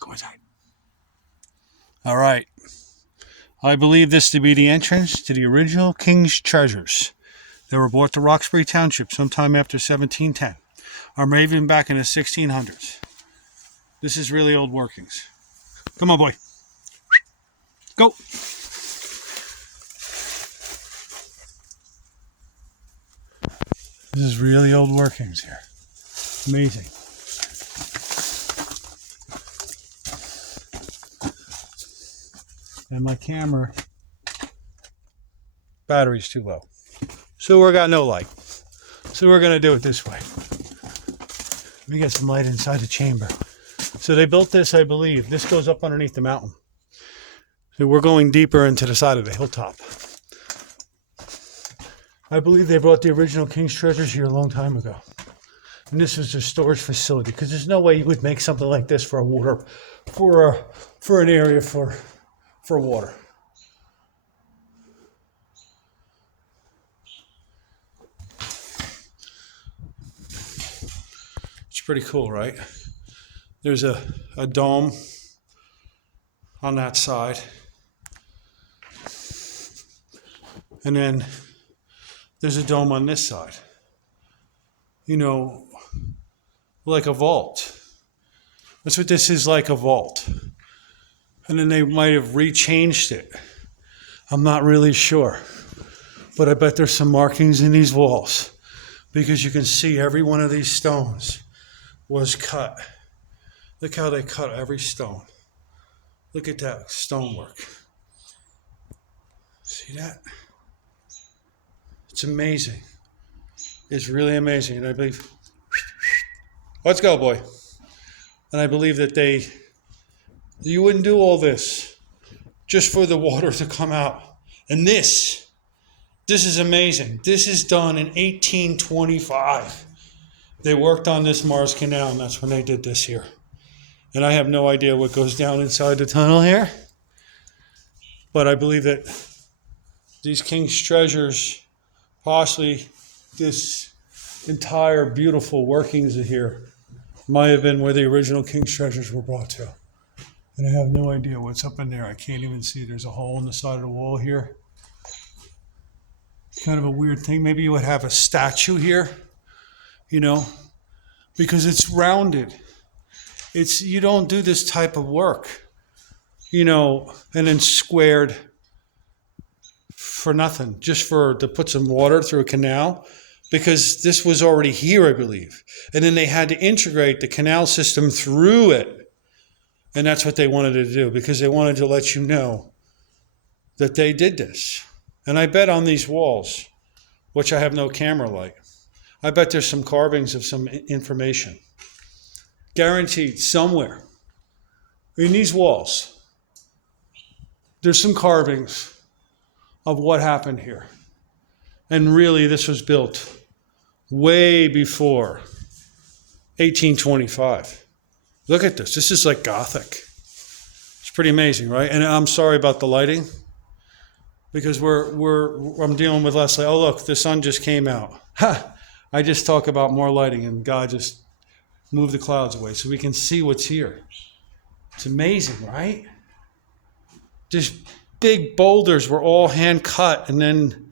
Go inside. All right. I believe this to be the entrance to the original King's Treasures. They were brought to Roxbury Township sometime after 1710, or maybe even back in the 1600s. This is really old workings. Come on, boy. Go. This is really old workings here. Amazing. And my camera battery's too low. So we got no light. So we're going to do it this way. Let me get some light inside the chamber. So they built this, I believe. This goes up underneath the mountain. So we're going deeper into the side of the hilltop. I believe they brought the original King's Treasures here a long time ago. And this was their storage facility, because there's no way you would make something like this for a water, for an area for water. It's pretty cool, right? There's a dome on that side. And then there's a dome on this side. You know, like a vault. That's what this is, like a vault. And then they might have rechanged it. I'm not really sure. But I bet there's some markings in these walls, because you can see every one of these stones was cut. Look how they cut every stone. Look at that stonework. See that? It's amazing. It's really amazing. And I believe, let's go, boy. And I believe that you wouldn't do all this just for the water to come out. And this is amazing. This is done in 1825. They worked on this Mars Canal, and that's when they did this here. And I have no idea what goes down inside the tunnel here. But I believe that these King's Treasures, possibly this entire beautiful workings of here, might have been where the original King's Treasures were brought to. And I have no idea what's up in there. I can't even see. There's a hole in the side of the wall here. It's kind of a weird thing. Maybe you would have a statue here, you know, because it's rounded. You don't do this type of work, you know, and then squared for nothing, just to put some water through a canal, because this was already here, I believe. And then they had to integrate the canal system through it. And that's what they wanted to do, because they wanted to let you know that they did this. And I bet on these walls, which I have no camera light, I bet there's some carvings of some information. Guaranteed, somewhere in these walls, there's some carvings of what happened here. And really, this was built way before 1825. Look at this. This is like Gothic. It's pretty amazing, right? And I'm sorry about the lighting, because I'm dealing with Leslie. Oh, look, the sun just came out. Ha! I just talk about more lighting, and God just moved the clouds away so we can see what's here. It's amazing, right? These big boulders were all hand cut, and then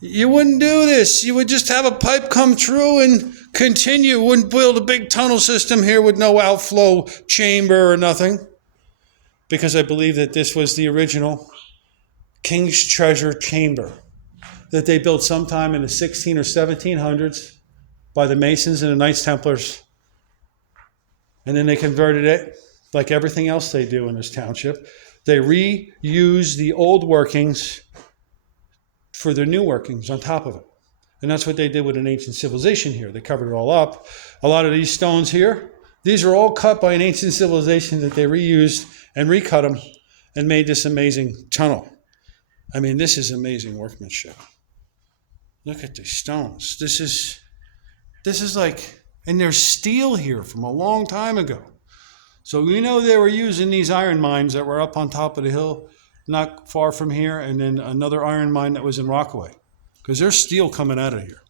you wouldn't do this. You would just have a pipe come through and continue. Wouldn't build a big tunnel system here with no outflow chamber or nothing. Because I believe that this was the original King's Treasure chamber that they built sometime in the 16 or 1700s by the Masons and the Knights Templars. And then they converted it, like everything else they do in this township. They reuse the old workings for their new workings on top of it. And that's what they did with an ancient civilization here. They covered it all up. A lot of these stones here, these are all cut by an ancient civilization that they reused and recut them and made this amazing tunnel. I mean, this is amazing workmanship. Look at these stones. This is like, and there's steel here from a long time ago. So we know they were using these iron mines that were up on top of the hill, not far from here, and then another iron mine that was in Rockaway. Because there's steel coming out of here.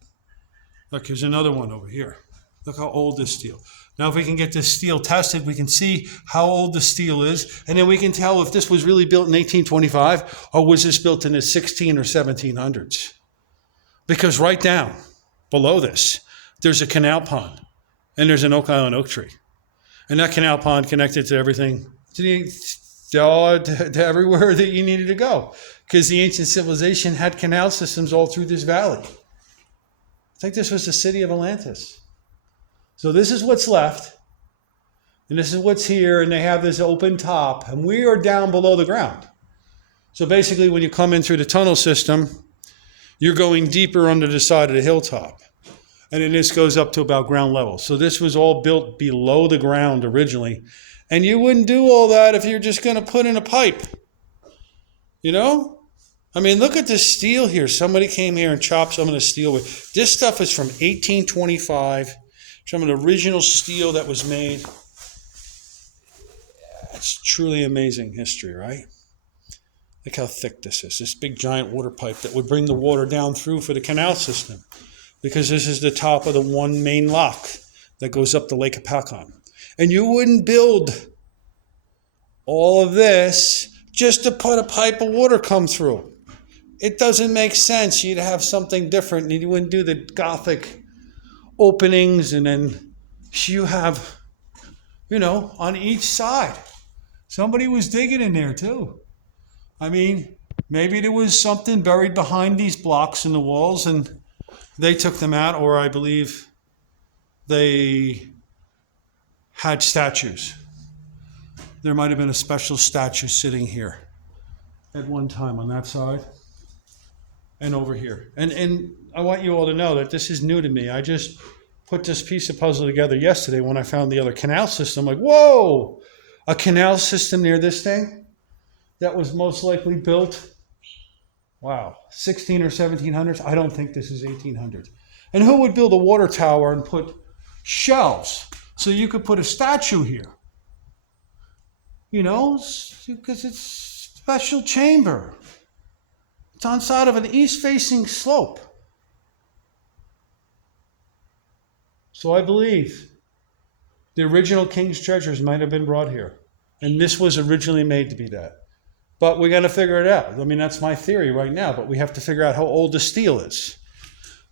Look, here's another one over here. Look how old this steel. Now, if we can get this steel tested, we can see how old the steel is, and then we can tell if this was really built in 1825 or was this built in the 16 or 1700s. Because right down below this, there's a canal pond, and there's an Oak Island oak tree. And that canal pond connected to everything, to everywhere that you needed to go. Because the ancient civilization had canal systems all through this valley. I think this was the city of Atlantis. So this is what's left, and this is what's here, and they have this open top, and we are down below the ground. So basically, when you come in through the tunnel system, you're going deeper under the side of the hilltop, and then this goes up to about ground level. So this was all built below the ground originally, and you wouldn't do all that if you're just going to put in a pipe, you know? I mean, look at this steel here. Somebody came here and chopped some of the steel with. This stuff is from 1825. Some of the original steel that was made. It's truly amazing history, right? Look how thick this is. This big giant water pipe that would bring the water down through for the canal system. Because this is the top of the one main lock that goes up the Lake of Pakon. And you wouldn't build all of this just to put a pipe of water come through. It doesn't make sense. You'd have something different. You wouldn't do the Gothic openings, and then you have, on each side. Somebody was digging in there too. I mean, maybe there was something buried behind these blocks in the walls and they took them out, or I believe they had statues. There might have been a special statue sitting here at one time on that side and over here. And I want you all to know that this is new to me. I just put this piece of puzzle together yesterday when I found the other canal system. Like, whoa, a canal system near this thing that was most likely built, 16 or 1700s? I don't think this is 1800s. And who would build a water tower and put shelves so you could put a statue here? Because it's a special chamber. It's on side of an east-facing slope. So I believe the original King's treasures might have been brought here. And this was originally made to be that. But we got to figure it out. I mean, that's my theory right now, but we have to figure out how old the steel is.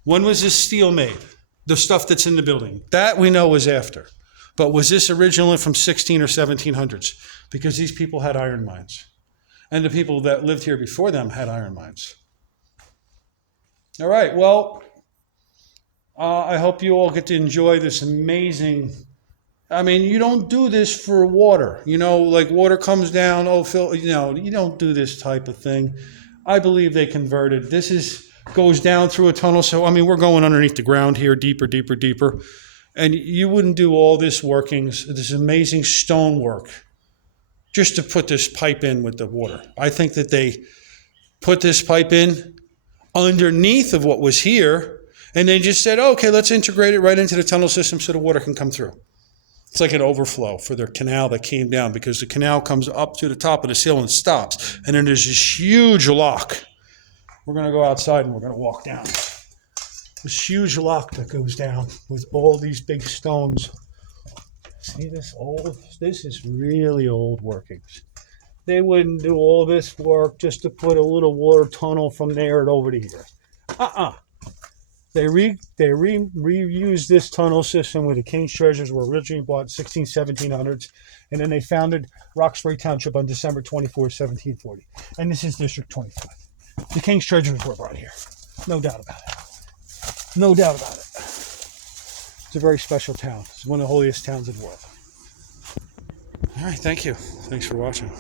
When was this steel made? The stuff that's in the building. That we know was after. But was this originally from 16 or 1700s? Because these people had iron mines. And the people that lived here before them had iron mines. All right, well, I hope you all get to enjoy this amazing... I mean, you don't do this for water. Like water comes down, Phil, you don't do this type of thing. I believe they converted. This goes down through a tunnel. So, I mean, we're going underneath the ground here, deeper, deeper, deeper. And you wouldn't do all this workings, this amazing stonework, just to put this pipe in with the water. I think that they put this pipe in underneath of what was here, and they just said, okay, let's integrate it right into the tunnel system so the water can come through. It's like an overflow for their canal that came down, because the canal comes up to the top of the hill and stops. And then there's this huge lock. We're going to go outside and we're going to walk down. This huge lock that goes down with all these big stones. See this old? This is really old workings. They wouldn't do all this work just to put a little water tunnel from there and over to here. They reused this tunnel system where the King's treasures were originally bought in 1700s, and then they founded Roxbury Township on December 24, 1740. And this is District 25. The King's treasures were brought here. No doubt about it. No doubt about it. It's a very special town. It's one of the holiest towns in the world. All right, thank you. Thanks for watching.